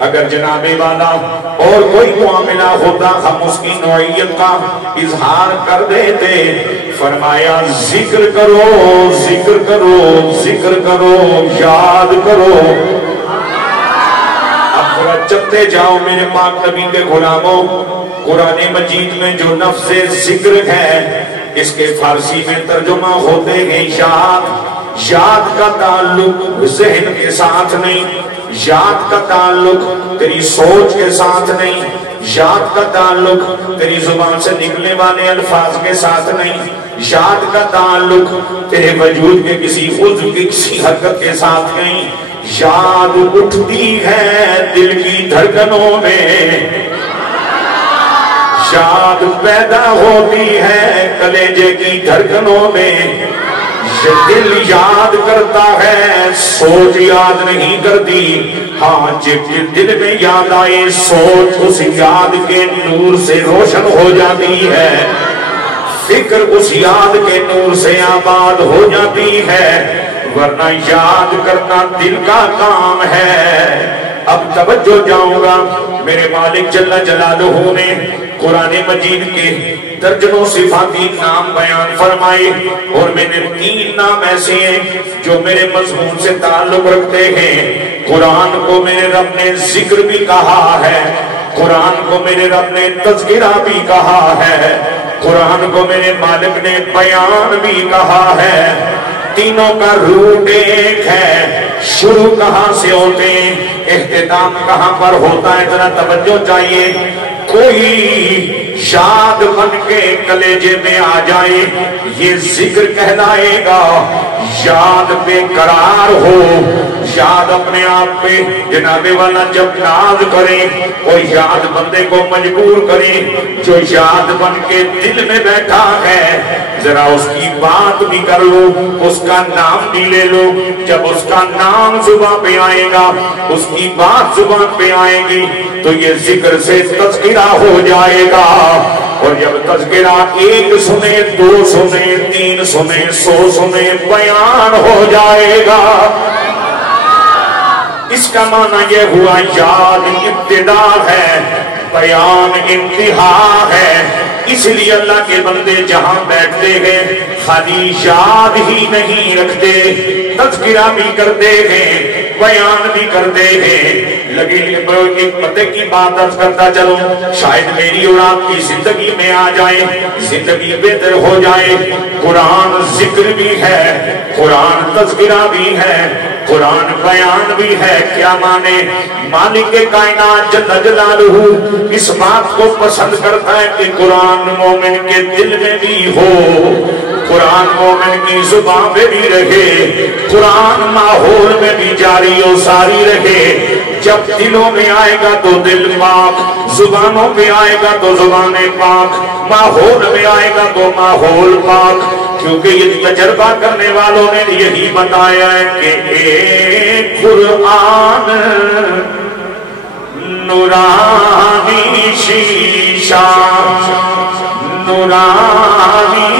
اگر جناب والا اور کوئی معاملہ ہوتا ہم اس کی نوعیت کا اظہار کر دیتے. فرمایا ذکر کرو ذکر کرو ذکر کرو یاد کرو. اب تھوڑا چلتے جاؤ میرے پاک نبی کے غلاموں. قرآن مجید میں جو لفظ ذکر ہے اس کے فارسی میں ترجمہ ہوتے ہیں یاد. یاد کا تعلق ذہن کے ساتھ نہیں, یاد کا تعلق تیری سوچ کے ساتھ نہیں, یاد کا تعلق تیری زبان سے نکلنے والے الفاظ کے ساتھ نہیں, یاد کا تعلق تیرے وجود کے کسی عضو کی کسی حرکت کے ساتھ نہیں. یاد اٹھتی ہے دل کی دھڑکنوں میں, یاد پیدا ہوتی ہے کلیجے کی دھڑکنوں میں. یہ دل یاد کرتا ہے سوچ یاد نہیں کرتی. ہاں جب دل میں یاد آئے سوچ اس یاد کے نور سے روشن ہو جاتی ہے, فکر اس یاد کے نور سے آباد ہو جاتی ہے. ورنہ یاد کرنا دل کا کام ہے. اب توجہ جاؤں گا, میرے مالک جل جلالہ نے قرآن مجید کے درجنوں صفاتی نام بیان فرمائے, اور میں نے 3 نام ایسے ہیں جو میرے مضمون سے تعلق رکھتے ہیں. قرآن کو میرے رب نے ذکر بھی کہا ہے, قرآن کو میرے رب نے تذکرہ بھی کہا ہے, قرآن کو میرے مالک نے بیان بھی کہا ہے. تینوں کا روٹ ایک ہے. شروع کہاں سے ہوتے ہیں, اختتام کہاں پر ہوتا ہے, ذرا توجہ چاہیے. کوئی یاد بن کے کلیجے میں آ جائے یہ ذکر کہلائے گا. یاد بے قرار ہو, یاد اپنے آپ پہ جناب والا جب ناز کرے اور یاد بندے کو مجبور کرے. جو یاد بن کے دل میں بیٹھا ہے ذرا اس کی بات بھی کر لو, اس کا نام بھی لے لو. جب اس کا نام زبان پہ آئے گا, اس کی بات زبان پہ آئے گی, تو یہ ذکر سے تذکرہ ہو جائے گا. اور جب تذکرہ 1 سنے, 2 سنے, 3 سنے, 100 سنے, بیان ہو جائے گا. اس کا معنی یہ ہوا یاد ابتدا ہے, بیان انتہا ہے. اس لیے اللہ کے بندے جہاں بیٹھتے ہیں خالی یاد ہی نہیں رکھتے, تذکرہ بھی کرتے ہیں, بیان بھی کرتے ہیں. لگے ایک بندے کی بات عرض کرتا چلو, شاید میری اور آپ کی زندگی میں آ جائے, زندگی بہتر ہو جائے. قرآن ذکر بھی ہے, قرآن تذکرہ بھی ہے, قرآن بیان بھی ہے. کیا مانے, مالک کائنات جل جلالہ اس بات کو پسند کرتا ہے کہ قرآن مومن کے دل میں بھی ہو, قرآن مومن کی زبان میں بھی رہے, قرآن ماحول میں بھی جاری و ساری رہے. جب دلوں میں آئے گا تو دل پاک, زبانوں پہ آئے گا تو زبانیں پاک, ماحول میں آئے گا تو ماحول پاک. کیونکہ یہ تجربہ کرنے والوں نے یہی بتایا ہے کہ ایک قرآن نورانی شیشہ, نورانی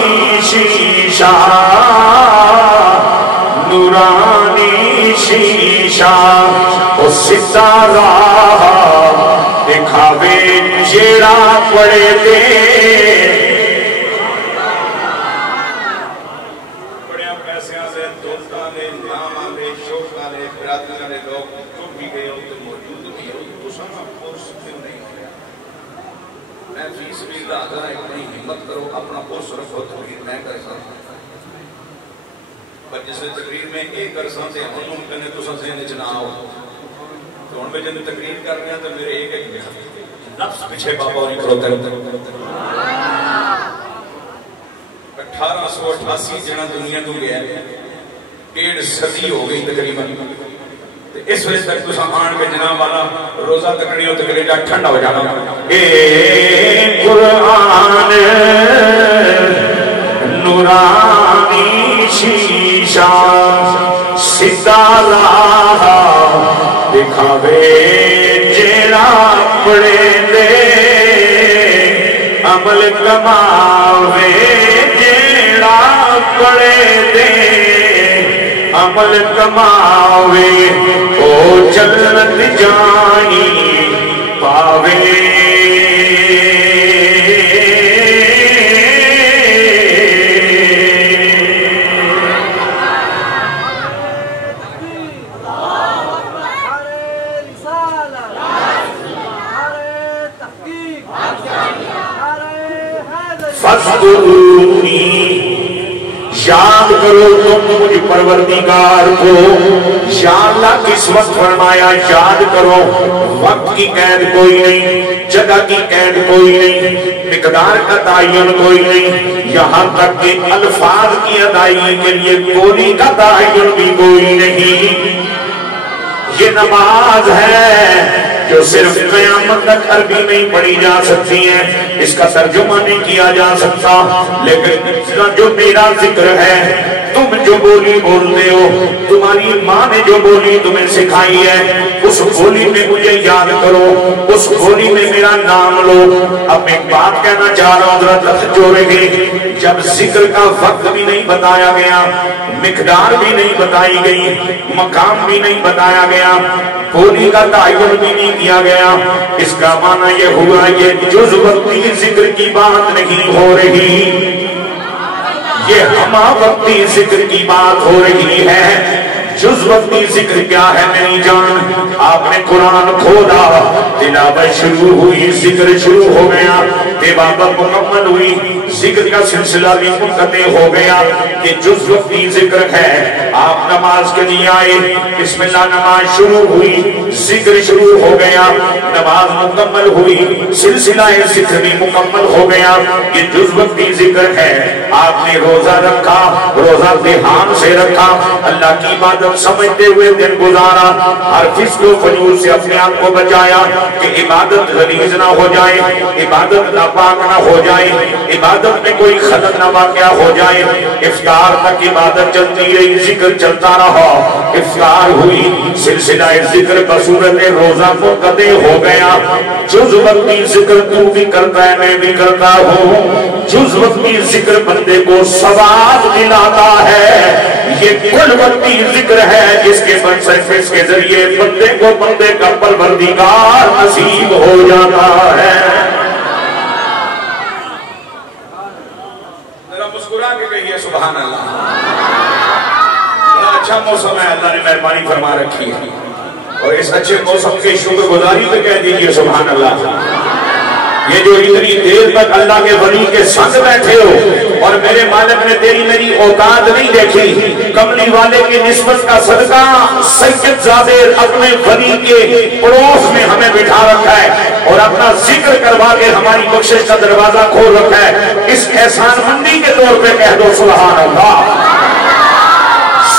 شیشہ, نورانی شیشہ. او ستارہ دکھاوے جیڑا پڑے دے. بڑے پیسے آنے, دوست آنے, نام آنے, شوق آنے, برادری آنے, لوگ جو بھی گئے ہو تو موجود بھی ہو, تو سامنا پورس کیوں نہیں ہے. میں فیس بھی لاغا اتنی ہمت کرو, اپنا پورس رکھو تقریر میں کر سکتا ہوں. پر جسے تقریر میں ایک عرصہ سے ہنوں کنے تو سب ذہن چنا آؤ, تو ان میں جن تقریر کر رہے ہیں تو میرے ایک لفظ پیچھے بابا نہیں کھڑوتے رہتے. 1888 جنہ دنیا تو گیا ہے, 1.5 صدی ہو گئی تقریباً. اس وجہ تک تو سامان کے جناب والا روزہ تکڑی ہو تکڑی جا ٹھنڈا ہو جانا. اے قرآن نورانی شیشہ, ستارہ دکھاوے جیڑا پڑے دے, عمل کماوے جیڑا پڑے دے, عمل کماوے. او جنت جانی پاوے فَاذْكُرُونِي یاد کرو تم مجھ پروردگار کو. یا اللہ کس وقت فرمایا یاد کرو؟ وقت کی قید کوئی نہیں، جگہ کی قید کوئی نہیں، مقدار کا تعین کوئی نہیں، یہاں تک کہ الفاظ کی ادائیگی کے لیے بولی کا تعین بھی کوئی نہیں. یہ نماز ہے جو صرف قیامت تک عربی میں ہی پڑھی جا سکتی ہے، اس کا ترجمہ نہیں کیا جا سکتا. لیکن جو میرا ذکر ہے، تم جو بولی بولتے ہو، تمہاری ماں نے جو بولی تمہیں سکھائی ہے، اس بولی میں مجھے یاد کرو، اس بولی میں میرا نام لو. اب میں ایک بات کہنا چاہ رہا ہوں، ذرا توجہ رکھیں. جب ذکر کا وقت بھی نہیں بتایا گیا، مقدار بھی نہیں بتائی گئی، مقام بھی نہیں بتایا گیا، بولی کا تعین بھی نہیں کیا گیا، اس کا معنی یہ ہوا یہ جز وقتی ذکر کی بات نہیں ہو رہی، یہ ہمہ وقتی ذکر کی بات ہو رہی ہے. جز وقتی ذکر کیا ہے میری جان؟ آپ نے قرآن کھولا، تلاوت شروع ہوئی، ذکر شروع ہو گیا، تلاوت مکمل ہوئی، ذکر کا سلسلہ بھی منقطع ہو گیا. یہ جز وقتی ذکر ہے. آپ نماز کے لیے آئے، بسم اللہ نماز شروع ہوئی، ذکر شروع ہو گیا، نماز مکمل ہوئی، سلسلہ ذکر بھی مکمل ہو گیا. یہ جز وقتی ذکر ہے. آپ نے روزہ رکھا، روزہ دھیان سے رکھا، اللہ کی عبادت سمجھتے ہوئے دن گزارا، ہر فسق و فجور سے اپنے آپ کو بچایا کہ عبادت غلیظ نہ ہو جائے، عبادت ناپاک نہ ہو جائے، عبادت میں کوئی خلل نہ واقع ہو جائے. افطار تک عبادت چلتی رہی، ذکر چلتا رہا. افطار ہوئی، سلسلہ ذکر بصورت روزہ منقطع ہو گیا. جز وقتی ذکر تو بھی کرتا ہے، میں بھی کرتا ہوں. جز وقتی ذکر بندے کو ثواب دلاتا ہے. یہ کل وقتی ذکر ہے جس کے منصرف کے ذریعے بندے کو بندے کا پروردگار نصیب ہو جاتا ہے. ذرا مسکرا کے کہیے سبحان اللہ. بڑا اچھا موسم ہے، اللہ نے مہربانی فرما رکھی ہے، اور اس اچھے موسم کے شکر گزاری پہ کہہ دیجئے سبحان اللہ. یہ جو اتنی دیر تک اللہ کے ولی کے ساتھ بیٹھے ہو اور میرے مالک نے تیری میری اوقات نہیں دیکھی، کملی والے کی نسبت کا صدقہ سید زادے اپنے ولی کے پڑوس میں ہمیں بٹھا رکھا ہے اور اپنا ذکر کروا کے ہماری بخشش کا دروازہ کھول رکھا ہے. اس احسان مندی کے طور پہ کہہ دو سبحان اللہ.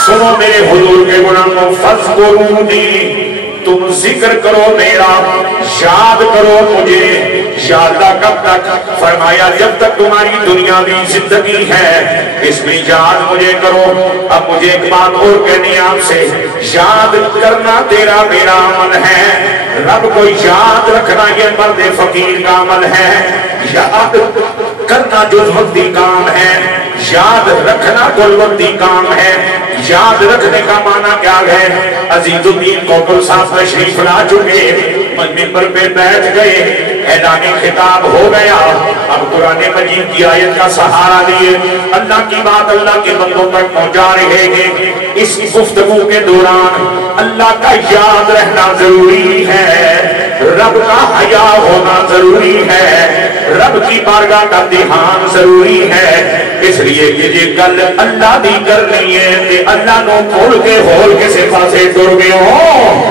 سنو میرے حضور کے غلاموں، فَاذْكُرُونِي، تم ذکر کرو میرا، یاد کرو مجھے. یا اللہ کب تک؟ فرمایا جب تک تمہاری دنیاوی زندگی ہے اس میں یاد مجھے کرو. اب مجھے ایک بات اور کہنی ہے آپ سے، یاد کرنا تیرا میرا عمل ہے، رب کو یاد رکھنا یہ مرد فقیر کا عمل ہے. یاد کرنا جز وقتی کام ہے، یاد رکھنا کل وقتی کام ہے. یاد رکھنے کا معنی کیا ہے؟ عزیز الدین کوکل صاحب تشریف لا چکے، منبر پہ بیٹھ گئے، اعلان خطاب ہو گیا. اب قرآن مجید کی آیت کا سہارا لیے اللہ کی بات اللہ کے بندوں تک پہنچا رہے ہیں. اس گفتگو کے دوران اللہ کا یاد رہنا ضروری ہے، رب کا حیا ہونا ضروری ہے، رب کی بارگاہ کا دھیان ضروری ہے. اس لیے کہ یہ گل اللہ دی کرنی ہے کہ اللہ نو کھول کے ہول کسے پاسے ٹر گئے ہو.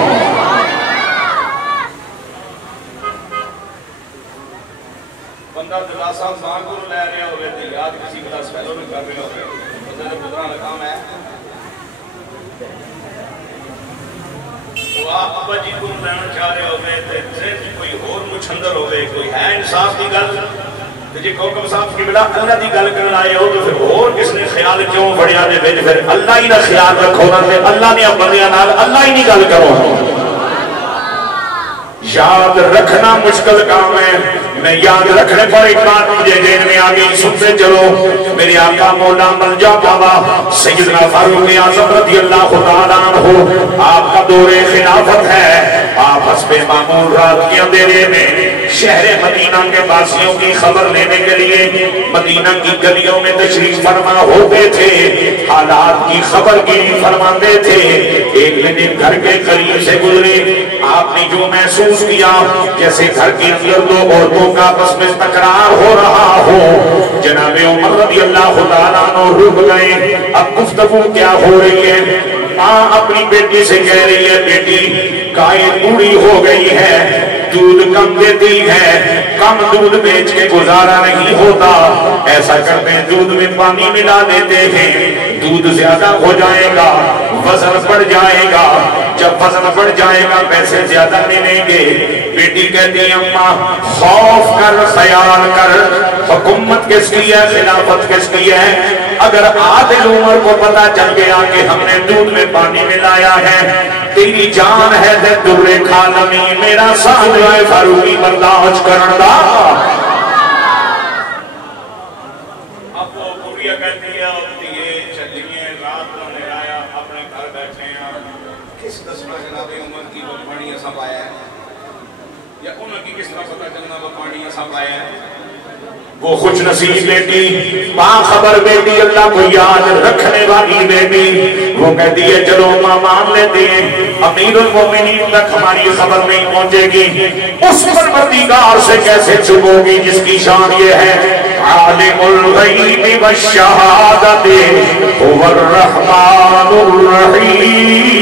بندہ دلاسا ماں کو لے رہے ہوئے تھے، یاد کسی کلاس فیلو میں کر رہے ہوئے، بندے نے پترہ لکام ہے تو آپ ابا جی کو لینا چاہ رہے ہوئے تھے، کوئی اور مچھندر ہوئے، کوئی ہے انصاف کی گل جی کوکب صاحب کی بلا اللہ دی گل کرنا آئے ہو تو پھر اور کس نے خیال کیوں بڑھیا دے بیج پھر اللہ ہی نہ خیال رکھو نا پھر اللہ نے اب بندیاں نال اللہ ہی نہیں گل کرو. یاد رکھنا مشکل کام ہے، میں یاد رکھنے پر ایک بات مجھے ذہن میں آ گئی، سنتے چلو۔ میرے آقا مولا ملجا بابا سیدنا فاروق اعظم رضی اللہ تعالیٰ عنہ، آپ کا دور خلافت ہے، آپ حسب معمول رات کے اندھیرے میں شہر مدینہ کے باسیوں کی خبر لینے کے لیے مدینہ کی گلیوں میں تشریف فرما ہوتے تھے، حالات کی خبر گیری فرماتے تھے۔ ایک دن گھر کے قریب سے گزرے، آپ نے جو محسوس کیا جیسے گھر کے اندر دو عورتوں کا آپس میں تکرار ہو رہا ہو۔ جناب عمر رضی اللہ تعالیٰ عنہ رک گئے، اب گفتگو کیا ہو رہی ہے؟ ماں اپنی بیٹی سے کہہ رہی ہے، بیٹی گائے بوڑھی ہو گئی ہے، دودھ کم دیتی ہے، کم دودھ بیچ کے گزارا نہیں ہوتا، ایسا کرتے ہیں دودھ میں پانی ملا دیتے ہیں، دودھ زیادہ ہو جائے گا، وزن بڑھ جائے گا، جب وزن بڑھ جائے گا پیسے زیادہ ملیں گے۔ بیٹی کہتی ہے اماں خوف کر، خیال کر، حکومت کس کی ہے، خلافت کس کی ہے؟ اگر عادل عمر کو پتا چل گیا کہ ہم نے دودھ میں پانی ملایا ہے، تیری جان ہے تے درے کھانمی، میرا ساتھ ہے فاروقی برداشت کرن دا۔ اب وہ بڑھیا کہتی ہے چلیے رات کو نرایا اپنے گھر بیٹھے ہیں، کس قسم جناب عمر کی وہ پانی ایسا پایا ہے یا انہوں کی کس طرح پتا چلنا وہ پانی ایسا پایا ہے؟ وہ خوش نصیب بیٹی، باخبر بیٹی، اللہ کو یاد رکھنے والی بیٹی، وہ کہتی ہے چلو ماں مان لیتے ہیں، امیر المومنین تک ہماری خبر نہیں پہنچے گی، اس پروردگار سے کیسے چھپو گی جس کی شان یہ ہے عالم الغیب والشہادت هو الرحمن الرحیم۔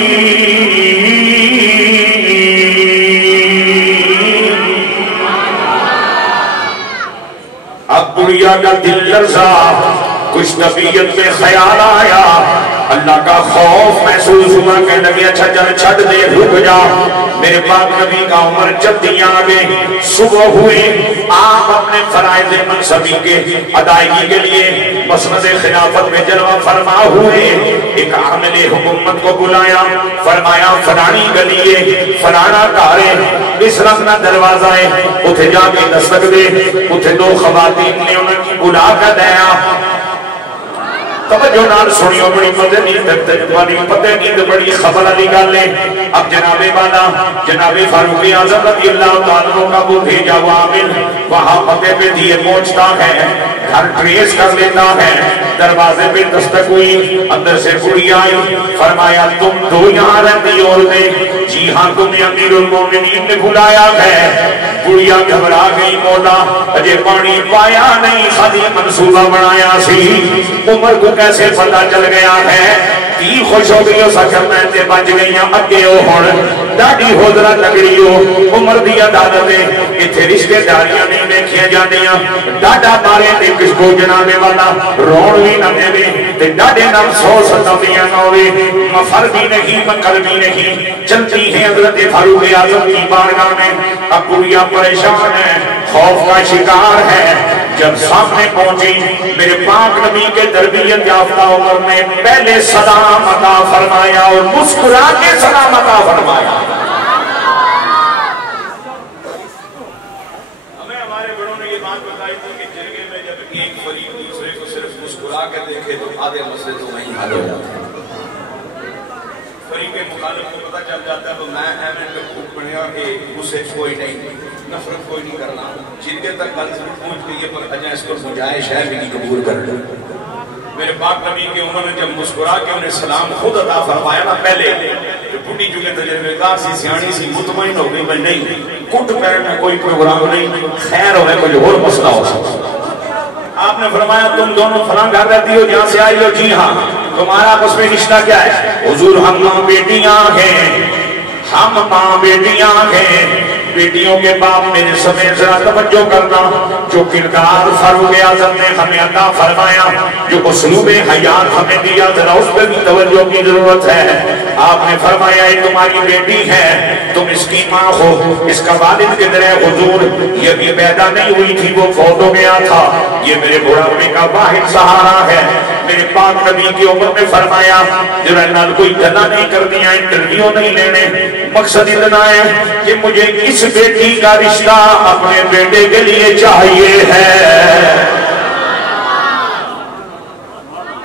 اب بڑھیا کا دل لرزا، کچھ طبیعت میں خیال آیا، اللہ کا خوف محسوس ہوا، کہنے لگے اچھا چل چھٹ دے، رک جا۔ میرے پاک نبی کا عمر جدیاں آگے، صبح ہوئی، آپ اپنے فرائض منصبی کے ادائیگی کے لیے مسند خلافت میں جلوہ فرما ہوئے۔ ایک عامل حکومت کو بلایا، فرمایا فلانی گلیے، فلانا کارے، اس رکھنا دروازہ ہے، اتھے جا کے دستک دے۔ اتھے دو خواتین نے انہیں کی بلا کر دیا، توجہ نال سنیو، بڑی مزے نہیں پتہ نہیں بڑی خبر علی گل ہے۔ اب جناب والا جناب فاروق اعظم رضی اللہ تعالیٰ کا وہ بھیجا ہوا عامل وہاں پتے پہ دیے پہنچتا ہے، گھر ٹریس کر لیتا ہے، دروازے پہ دستک ہوئی، اندر سے بڑی آئی، فرمایا تم دو یہاں رہتی عورتیں؟ جی ہاں تمہیں امیر المومنین نے بلایا ہے۔ بڑیا گھبرا گئی، مولا اجے پانی پایا نہیں، خالی منصوبہ بنایا سی، عمر کو کیسے پتہ چل گیا ہے؟ تی خوش ہو گئی، اسا کرنا تے بچ گئیاں، اگے ہو ہن ڈاڈی ہودرا لگڑی ہو، عمر دی عدالتیں اتھے رشتے داریاں نہیں دیکھیاں جاندیاں، ڈاڈا مارے تے کس کو جنابے والا رون بھی نہ دے تے ڈاڈے نام سو ستمیاں نہ ہوئے، مفر بھی نہیں مکر بھی نہیں، چلتی ہیں حضرت فاروق اعظم کی بارگاہ میں۔ اب بڑھیا پریشان ہے، خوف کا شکار ہے، جب سامنے پہنچی میرے پاک نبی کے تربیت یافتہ عمر نے پہلے سلام عطا فرمایا اور مسکرا کے سلام عطا فرمایا۔ ہمیں ہمارے بڑوں نے یہ بات بتائی تھی کہ جرگے میں جب ایک فریق دوسرے کو صرف مسکرا کے دیکھے تو آدھے مسئلے تو وہیں حل ہو جاتے ہیں۔ فریق مخالف کو پتہ چل جاتا ہے تو میں احمد کو بنیا کہ اسے کوئی نہیں، نفرت کوئی نہیں کرنا، جن کے تک گل ضرور پہنچ گئی ہے پر اجا اس کو سمجھائے شہر بھی نہیں قبول کر لیں۔ میرے پاک نبی کے عمر نے جب مسکرا کے انہیں سلام خود عطا فرمایا نا، پہلے جو بڑی چکے تجربے کار سی، سیانی سی، مطمئن ہو گئی میں نہیں کٹ پیر میں کوئی پروگرام نہیں، خیر ہوئے کوئی اور مسئلہ ہو سکتا۔ آپ نے فرمایا تم دونوں فلاں گھر رہتی ہو جہاں سے آئی ہو؟ جی ہاں۔ تمہارا آپس میں رشتہ کیا ہے؟ حضور ہم ماں بیٹیاں ہیں، ہم ماں بیٹیاں ہیں۔ بیٹیوں کے باپ میرے سمیت ذرا توجہ کرنا، جو کردار فاروق اعظم نے ہمیں عطا فرمایا، جو اسلوب حیات ہمیں دیا، ذرا اس پہ بھی توجہ کی ضرورت ہے۔ آپ نے فرمایا یہ تمہاری بیٹی ہے، تم اس کی ماں ہو، اس کا والد کدھر ہے؟ حضور یہ بھی پیدا نہیں ہوئی تھی، وہ فوت ہو گیا تھا، یہ میرے بڑھاپے کا واحد سہارا ہے۔ میرے پاک نبی کی عمر نے فرمایا ذرا نال کوئی گلا نہیں کر دیا، انٹرویو نہیں لینے، مقصد اتنا ہے کہ مجھے اس بیٹی کا رشتہ اپنے بیٹے کے لیے چاہیے ہے۔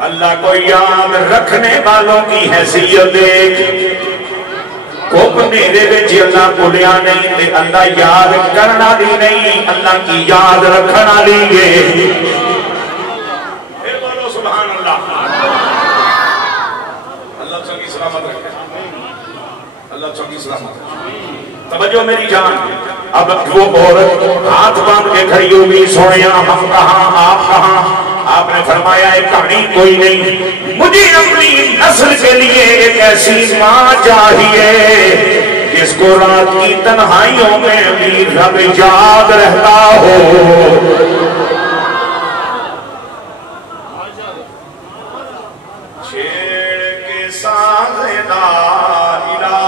اللہ کو یاد رکھنے والوں کی حیثیت دیکھ، کوپ میرے بچے اللہ بھولیا نہیں تے اللہ یاد کرنا دی نہیں، اللہ کی یاد رکھنا لیے۔ پھر بولو سبحان اللہ۔ اللہ چنگی سلامت رکھے، اللہ چنگی سلامت رکھے۔ توجہ میری جان، اب وہ عورت ہاتھ باندھ کے کھڑی ہوگی، سوڑیاں ہم کہاں آپ کہاں؟ آپ نے فرمایا ایک کہانی کوئی نہیں، مجھے اپنی نسل کے لیے ایک ایسی ماں چاہیے جس کو رات کی تنہائیوں میں بھی رب یاد رہتا ہو۔ چھیڑ کے ساز لا الہ،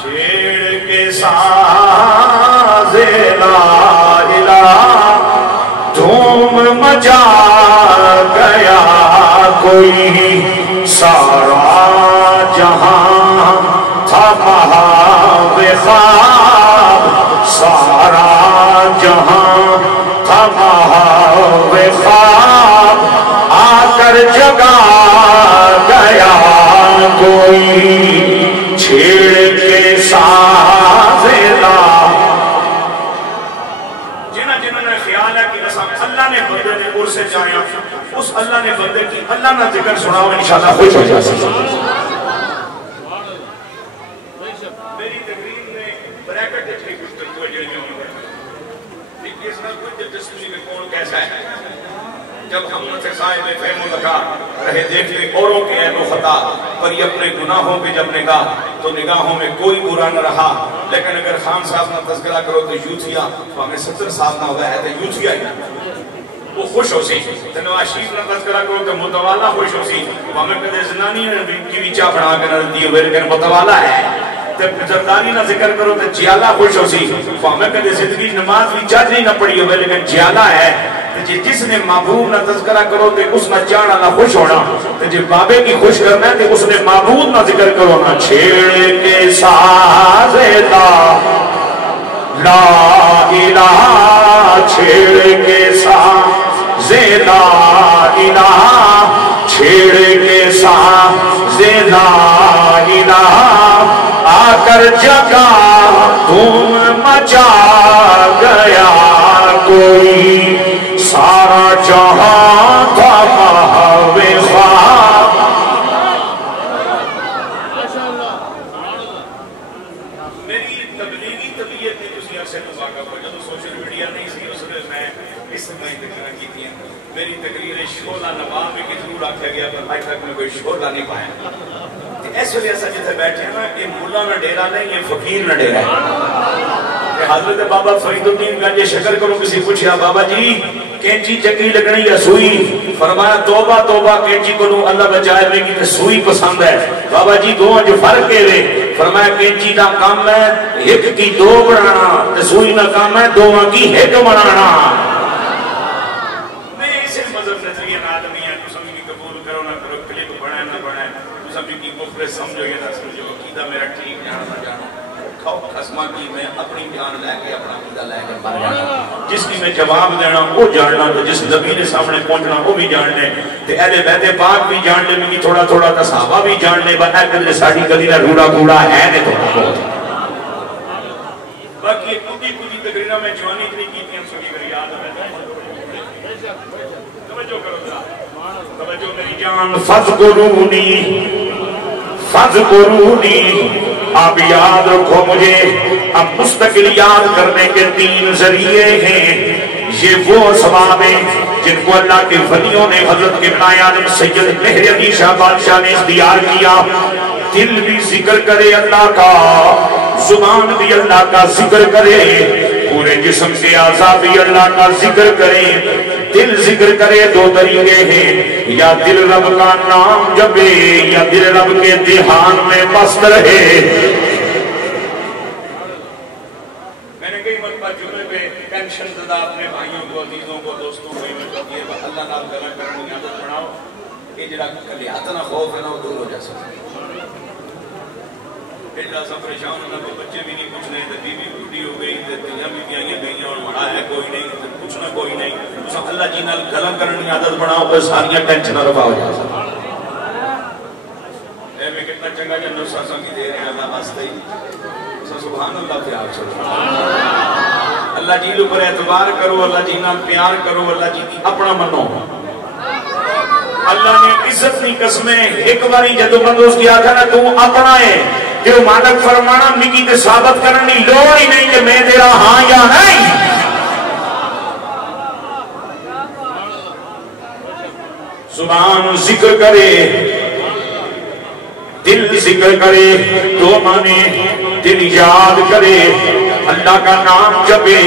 چھیڑ کے ساز لا الہ، دھوم مچا گیا کوئی، سارا جہاں تھا محو خواب، سارا جہاں تھا محو خواب، آ کر جگا گیا کوئی، چھیڑ کے ساز لا۔ اللہ نے بندے نے اور سے جایا، اس اللہ نے بندے کی اللہ نہ ذکر سناؤ انشاءاللہ خوش ہو جا سکتا۔ میری تقریر میں بریکٹ اچھلی کچھ تو جڑی میں ہوئی ہے، لیکن اس میں کوئی دلچسپی میں کون کیسا ہے؟ جب ہم سے صاحب فہم و لگا رہے دیکھتے اوروں کے عیب و خطا، پر یہ اپنے گناہوں پہ جب نگاہ تو نگاہوں میں کوئی برا نہ رہا، لیکن اگر خان صاحب نہ تذکرہ کرو تو یوتھیا، تو ہمیں 70 سال نہ ہوا ہے تو یوتھیا ہی وہ خوش ہو سی، نواز شریف نہ تذکرہ کرو تو متوالا خوش ہو سی، وہ ہمیں کدے زنانی نے کی ویچا بنا کے نہ دی ہوئے لیکن متوالا ہے، جب زردانی نہ ذکر کرو تو جیالہ خوش ہو سی، وہ ہمیں کدے زندگی نماز بھی چاہتی نہ پڑی ہوئے لیکن جیالہ ہے، جس نے محبوب نہ تذکرہ کرو تو اس نہ جانا نہ خوش ہونا، جب بابے کی خوش کرنا ہے تو اس نے محبوب نہ ذکر کرو نہ۔ چھیڑ کے ساز لا الہ، چھیڑ کے ساز لا الہ، چھیڑ کے ساز لا الہ، آ کر جگہ دھوم مچا گیا کوئی، سارا جہاں تھا محو خواب۔ میری تبلیغی طبیعت نے کسی عرصے میں واقع ہوا، جب سوشل میڈیا نہیں سی اس میں میں اس میں تقریر کی تھی، میری تقریر شعلہ نواب میں ضرور آکھا گیا پر آج تک میں کوئی شعلہ نہیں پایا۔ ایسے لئے ایسا جیسے بیٹھے ہیں نا، یہ مولا نہ ڈیرا نہیں، یہ فقیر نہ ڈیرا ہے۔ حضرت بابا فرید الدین گنج شکر کرو کسی پوچھیا بابا جی کینچی چنگی لگنی یا سوئی؟ فرمایا توبہ توبہ کینچی کو نو اللہ بچائے میں کی سوئی پسند ہے۔ بابا جی دو جو فرق کے لئے فرمایا کینچی دا کام ہے ایک کی دو بنانا، سوئی دا کام ہے دو کی ایک بنانا۔ میں اسے مذہب نظریہ آدمی ہے، تو سمجھ کی قبول کرو نہ کرو، کلپ بڑھائے نہ بڑھائے، تو سمجھ کی مخلص سمجھو یا نہ سمجھو، عقیدہ میرا ٹھیک جانا نہ جانا، کھاؤ خسمہ کی میں اپنی جان لے کے اپنا عقیدہ لے کے مر جانا، جس کی میں جواب دینا وہ جاننا، تو جس نبی نے سامنے پہنچنا وہ بھی جاننے، تو اہل بیت پاک بھی جاننے میں تھوڑا تھوڑا تصحابہ بھی جاننے، بس اے قدر ساڑھی کدی نہ روڑا کوڑا ہے نے تھوڑا بہت۔ باقی ایک کودی کودی تقریرہ میں جوانی اتنی کی تھی ہم سکی کر یاد ہے، توجہ کرو ذرا، توجہ میری جان، فَذْكُرُونِي، آپ یاد رکھو مجھے۔ اب مستقل یاد کرنے کے 3 ذریعے ہیں، یہ وہ اسباب ہیں جن کو اللہ کے ولیوں نے حضرت ابن آدم سید مہر علی شاہ بادشاہ نے اختیار کیا۔ دل بھی ذکر کرے اللہ کا، زبان بھی اللہ کا ذکر کرے، پورے جسم کے اعضاء بھی اللہ کا ذکر کرے۔ دل ذکر کرے 2 طریقے ہیں، یا دل رب کا نام جپے یا دل رب کے دھیان میں مست رہے۔ میں نے کئی مرتبہ جمعے پہ ٹینشن زدہ اپنے بھائیوں کو، عزیزوں کو، دوستوں کو اللہ نال گلا کرنے کی عادت بناؤ، یہ جڑا کلیات نہ خوف ہے نا وہ دور ہو جا سکتا۔ ایڈا سا پریشان ہونا کو بچے بھی نہیں پوچھ رہے تو بیوی بوڑھی ہو گئی تیاں بھی آئی گئی اور بڑا ہے کوئی نہیں پوچھنا کوئی نہیں سب اللہ جی نال گلاں کرن دی عادت بناؤ تے ساریاں ٹینشناں رفع ہو جائے اے میں کتنا چنگا جنو ساساں کی دے رہے ہیں اللہ واسطے سبحان اللہ پیار چلو اللہ جی پر اعتبار کرو اللہ جی نال پیار کرو اللہ جی کی اپنا منو اللہ نے عزت کی قسمیں ایک باری جدو بندوس کیا تھا نا تو اپنا ہے کہ وہ مالک فرمانا مکی تے ثابت کرنے لوڑ ہی نہیں کہ میں تیرا ہاں یا نہیں زبان ذکر کرے دل ذکر کرے تو مانے دل یاد کرے اللہ کا نام جپے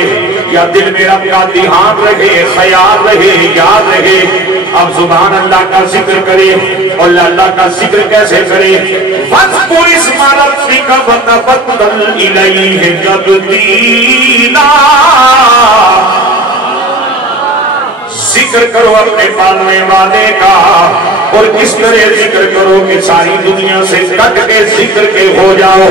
یا دل میں رب کا دھیان رہے خیال رہے یاد رہے اب زبان اللہ کا ذکر کرے اور اللہ کا ذکر کیسے کرے وَذْكُرِ اسْمَ رَبِّكَ وَتَبَتَّلْ إِلَيْهِ تَبْتِيلًا ذکر کرو اپنے پالنے والے کا اور کس طرح ذکر کرو کہ ساری دنیا سے کٹ کے ذکر کے ہو جاؤ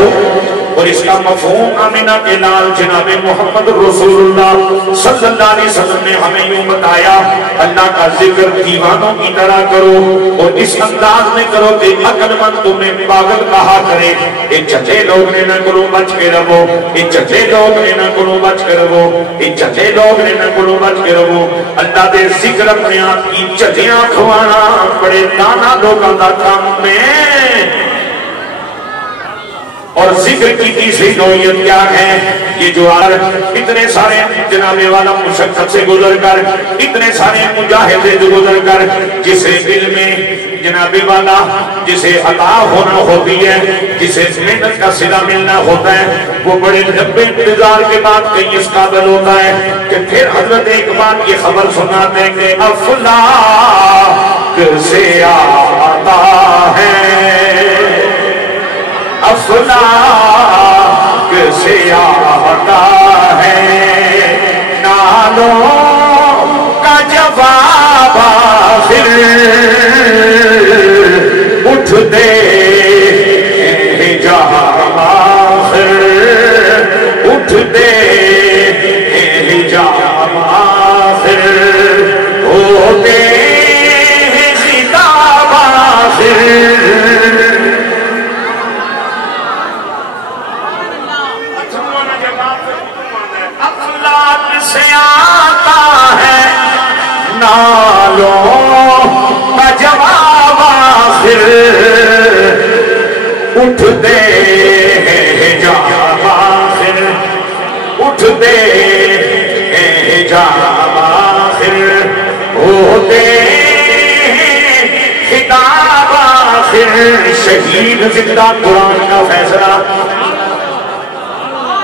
اور اس کا مفہوم آمینہ کے لال جناب محمد رسول اللہ صلی اللہ علیہ وسلم نے ہمیں یوں بتایا اللہ کا ذکر دیوانوں کی طرح کرو اور اس انداز میں کرو کہ عقل مند تمہیں پاگل کہا کرے ان چچے لوگ نے نہ کرو بچ کے رہو ان چچے لوگ نے نہ کرو بچ کے رہو ان چچے لوگ نے نہ کرو بچ کے رہو اللہ دے ذکر اپنے آپ کی چچیاں کھوانا بڑے دانا لوگوں کا کام میں اور ذکر کی تیسری نوعیت کیا ہے یہ جو اتنے سارے جناب والا مشقت سے گزر کر اتنے سارے مجاہد سے گزر کر جسے دل میں جناب والا جسے عطا ہونا ہوتی ہے جسے محنت کا صلہ ملنا ہوتا ہے وہ بڑے لمبے انتظار کے بعد کئی اس قابل ہوتا ہے کہ پھر حضرت ایک بات یہ خبر سناتے ہیں کہ افلاک سے آتا ہے افلاک سے آتا ہے نالوں کا جواب آخر اٹھ دے جہاں آخر اٹھ دے جہاں آخر ہوتے خطاب آخر سے آتا ہے نالوں کا جواب آخر اٹھ دے جواب آخر اٹھ دے جواب آخر ہوتے خطاب آخر شہید زندہ قرآن کا فیصلہ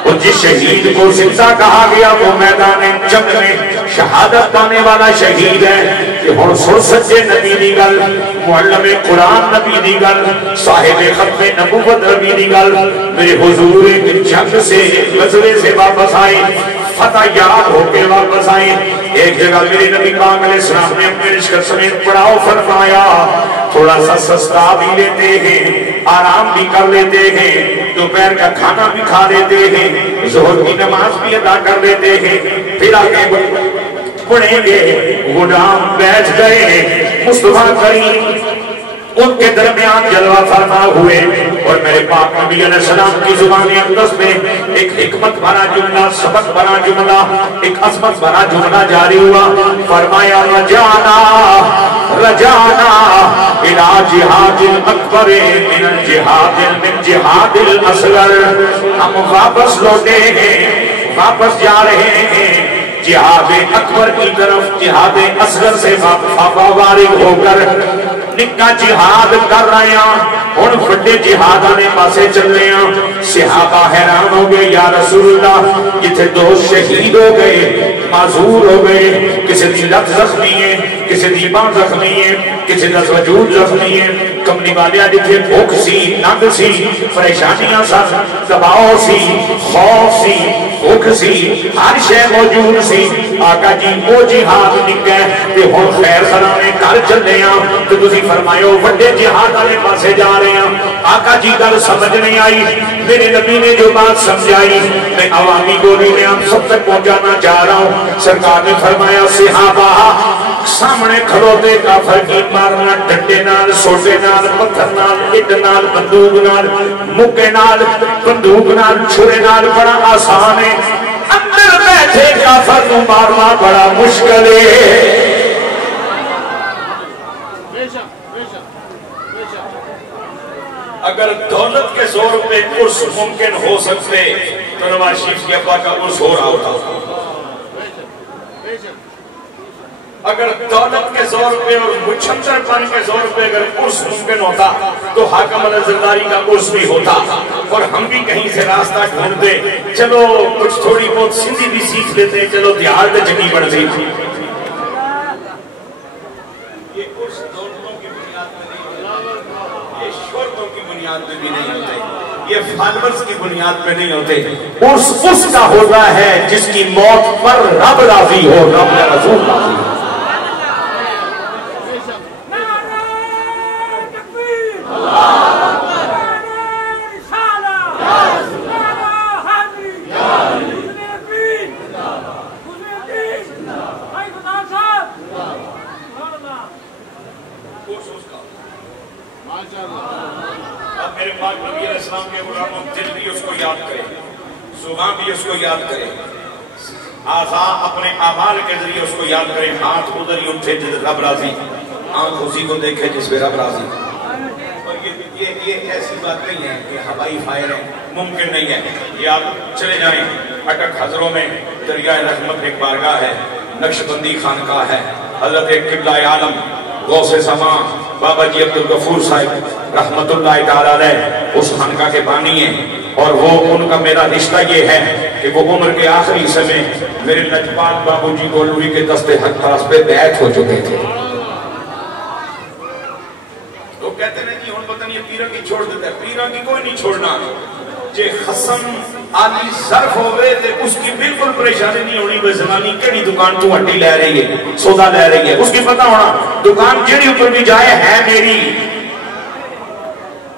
اور جس شہید کو زندہ کہا گیا وہ میدان جنگ میں شہادت پانے والا شہید ہے کہ ہن سن سچے نبی دی گل معلم قرآن نبی دی گل صاحب ختم نبوت نبی دی گل میرے حضور جنگ سے غزوے سے واپس آئے فتح یاد ہو کے واپس آئے ایک جگہ میرے نبی پاک علیہ السلام نے اپنے لشکر سمیت پڑاؤ فرمایا تھوڑا سا سستا بھی لیتے ہیں آرام بھی کر لیتے ہیں دوپہر کا کھانا بھی کھا لیتے ہیں ظہر کی نماز بھی ادا کر لیتے ہیں پھر آگے پڑھیں گے غلام بیٹھ گئے مصطفیٰ کریم ان کے درمیان جلوہ فرما ہوئے اور میرے پاک نبی علیہ السلام کی زبان اقدس میں ایک حکمت بھرا جملہ سبق بھرا جملہ ایک عظمت بھرا جملہ جاری ہوا فرمایا رجانا رجانا الى جہاد الاکبر من جہاد الاصغر ہم واپس لوٹے ہیں واپس جا رہے ہیں جہاد اکبر کی طرف جہاد اصغر سے فارغ ہو کر نکا جہاد کر رہے ہیں اور بڑے جہاد آنے پاسے چل رہے ہیں صحابہ حیران ہو گئے یا رسول اللہ جتھے دو شہید ہو گئے معذور ہو گئے کسی دی لفظ زخمی ہے کسی دی باں زخمی ہے، کسی دا وجود زخمی ہے، کملی والیا جتھے بھوک سی، ننگ سی، پریشانیاں سن، دباؤ سی، خوف سی، بھوک سی، ہر شے موجود سی. آقا جی وہ جہاد نکے تے ہن خیر خرانے گھر چلے ہاں تے تسی فرمایا وڈے جہاد والے پاسے جا رہے ہیں. آقا جی گل سمجھ نہیں آئی. میرے نبی نے جو بات سمجھائی میں عوامی گولی میں آپ سب تک پہنچانا چاہ رہا ہوں. سرکار نے فرمایا صحابہ سامنے کھڑوتے کافر کی مارنا ڈنڈے نال، سوٹے نال، پتھر نال، اٹ نال، بندوق نال، مکے نال، بندوق نال، چھرے نال بڑا آسان ہے. اندر بیٹھے کافر کو مارنا بڑا مشکل ہے. اگر دولت کے زور پہ عرص ممکن ہو سکتے تو نواز شریف کے ابا کا عرص ہو رہا ہوتا. اگر دولت کے زور پہ اور مچھنچر پن کے زور پہ اگر عرص ممکن ہوتا تو حاکم الزرداری کا عرص بھی ہوتا. اور ہم بھی کہیں سے راستہ ڈھونڈتے، چلو کچھ تھوڑی بہت سندھی بھی سیکھ لیتے، چلو دیہات میں چنگی بڑھتی. یہ عرص دولتوں کی بنیاد پہ نہیں ہوتے، یہ شہرتوں کی بنیاد پہ بھی نہیں ہوتے، یہ فالورز کی بنیاد پہ نہیں ہوتے. عرص اس کا ہوتا ہے جس کی موت پر رب راضی ہو، رب یا رسول راضی ہو. اب میرے پاک نبی علیہ السلام کے غلاموں دل بھی اس کو یاد کرے، زبان بھی اس کو یاد کرے، اعضاء اپنے اعمال کے ذریعے اس کو یاد کرے. ہاتھ ادھر ہی اٹھے جس رب راضی، آنکھ اسی کو دیکھے جس پہ رب راضی. اور یہ ایسی بات نہیں ہے کہ ہوائی فائر ہے، ممکن نہیں ہے. یہ آپ چلے جائیں اٹک حضروں میں دریائے رحمت ایک بارگاہ ہے، نقشبندی خانقاہ ہے. حضرت قبلہ عالم غوث زمان بابا جی عبدالغفور صاحب رحمت اللہ تعالیٰ علیہ اس خانقاہ کے بانی ہیں. اور وہ ان کا میرا رشتہ یہ ہے کہ وہ عمر کے آخری حصے میں میرے لجپال بابو جی گولوی کے دست حق پاس پہ بیعت ہو چکے تھے. تو کہتے ہیں کہ ہن پتہ نہیں پیرا کی چھوڑ دیتا ہے، پیرا کی کوئی نہیں چھوڑنا. جے خصم آلی ظرف ہوئے تے اس کی بالکل پریشانی نہیں ہونی. وہ زمانی کیڑی دکان تو ہڈی لے رہی ہے، سودا لے رہی ہے، اس کی پتہ ہونا دکان جڑی اوپر بھی جائے ہے میری.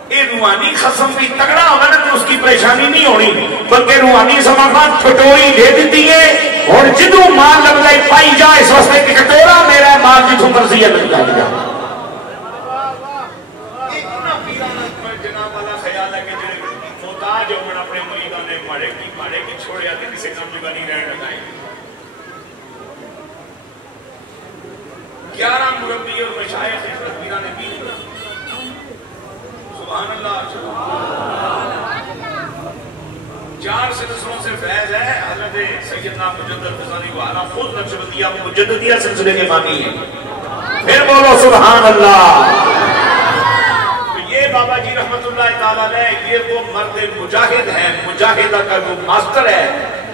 اے روحانی خصم بھی تگڑا ہوگا نا تو اس کی پریشانی نہیں ہونی، بلکہ روحانی سماغات پھٹوئی دے دیتی ہے. اور جدو مال لگ جائے پائی جائے اس واسطے کہ کٹورا میرا ہے، مال جتوں مرضی ہے لگ جائے. جو میں اپنے مریدوں نے مارے کی چھوڑیا تھے کسی کام جگہ نہیں رہنے لگائیں. 11 مربی اور مشایخ حضرت میرا نے بھی سبحان اللہ. 4 سلسلوں سے فیض ہے. حضرت سیدنا مجدد فضانی وعلا خود نقشبندیہ مجددیہ سلسلے کے بانی ہیں. پھر بولو سبحان اللہ. بابا جی رحمت اللہ تعالیٰ علیہ یہ وہ مرد مجاہد ہے، مجاہدہ کا وہ ماسٹر ہے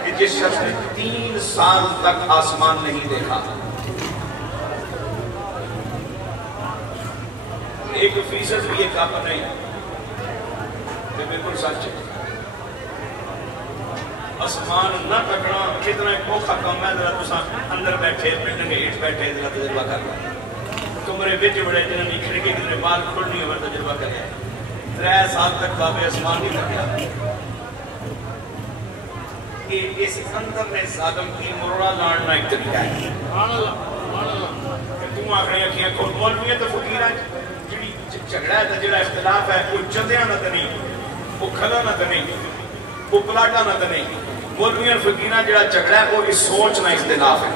کہ جس شخص نے 3 سال تک آسمان نہیں دیکھا. 1% بھی یہ کام نہیں. یہ بالکل سچ ہے. آسمان نہ تکنا کتنا اوکھا کام ہے. ذرا تساں اندر بیٹھے پنڈ کے ہیٹھ بیٹھے ذرا تجربہ کرنا. کمرے بچ بڑے جنہوں نے کھڑکی کتنے بال کھڑنی ہوئے تجربہ کرے. 3 سال تک بابے آسمان نہیں تکیا. اس اندر نے سادم کی مروڑا لاننا ایک طریقہ ہے. تم آخری اکھیاں کھول مولویاں تو فقیرہ جڑی جھگڑا ہے جڑا اختلاف ہے وہ جدیاں نہ نہیں، وہ کھلا نہ نہیں، وہ پلاٹا نہ نہیں. مولویاں فقیرہ جڑا جھگڑا ہے وہ اس سوچ نہ اختلاف ہے،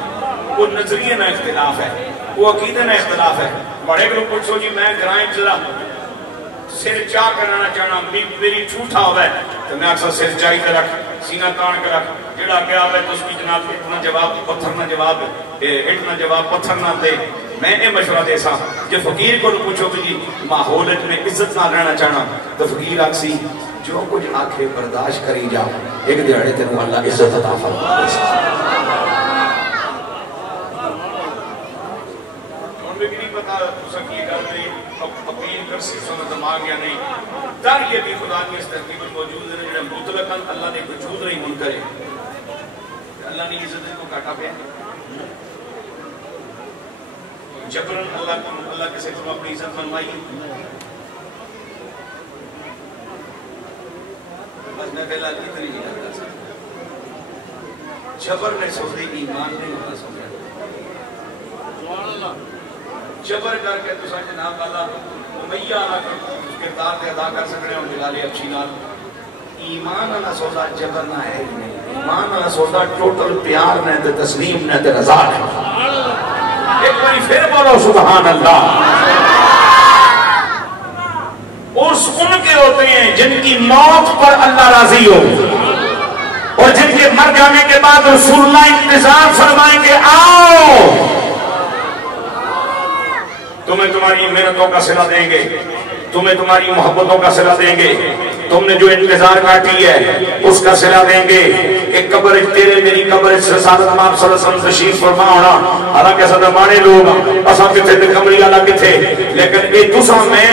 وہ نظریے نہ اختلاف ہے، وہ عقیدے نہ اختلاف ہے. بڑے کو پوچھو جی میں گرائیں ذرا سر چاہ کرنا چاہنا میری جھوٹا ہوا ہے تو میں اکثر سر چاہی کر رکھ، سینہ تان کر رکھ. جڑا گیا ہے تو اس کی جناب اتنا جواب پتھر نہ جواب، اتنا جواب پتھر نہ دے. میں نے مشورہ دے سا جو فقیر کو پوچھو کہ جی ماحول میں عزت نہ رہنا چاہنا تو فقیر آکسی جو کچھ آنکھیں برداشت کری جا ایک دیڑے تینوں اللہ عزت عطا فرما دے. پتا سکی گل نہیں اپیل کر سی سن دماغ یا نہیں در یہ بھی خدا کی اس ترکیب موجود ہے جو مطلقاً اللہ نے وجود نہیں منکر ہے اللہ نے عزت کو کاٹا پیا جبرن اللہ کے ساتھ اپنی عزت منوائی بس میں پہلا کتنی ہی کرتا سکتا جبر نے سوچے ایمان نہیں ہوتا سمجھا جبر کر کے تو سانچے نام والا امیہ کردار کے ادا کر سکنے اور جلالی اچھی نال ایمان نہ سوچا جبر نہ ہے ایمان نہ سوچا ٹوٹل پیار نہ تے تسلیم نہ تے رضا ہے ایک باری پھر بولو سبحان اللہ اس ان کے ہوتے ہیں جن کی موت پر اللہ راضی ہو اور جن کے مر جانے کے بعد رسول اللہ انتظار فرمائیں کہ آؤ تمہیں تمہاری محنتوں کا صلہ دیں گے تمہیں تمہاری محبتوں کا صلہ دیں گے تم نے جو انتظار کاٹی ہے اس کا صلہ دیں گے کہ قبر تیرے میری قبر رسالت امام صلی اللہ علیہ وسلم تشریف فرما ہونا حالانکہ صدر مانے لوگ اساں کتھے تے کمری والا کتھے لیکن اے تساں میں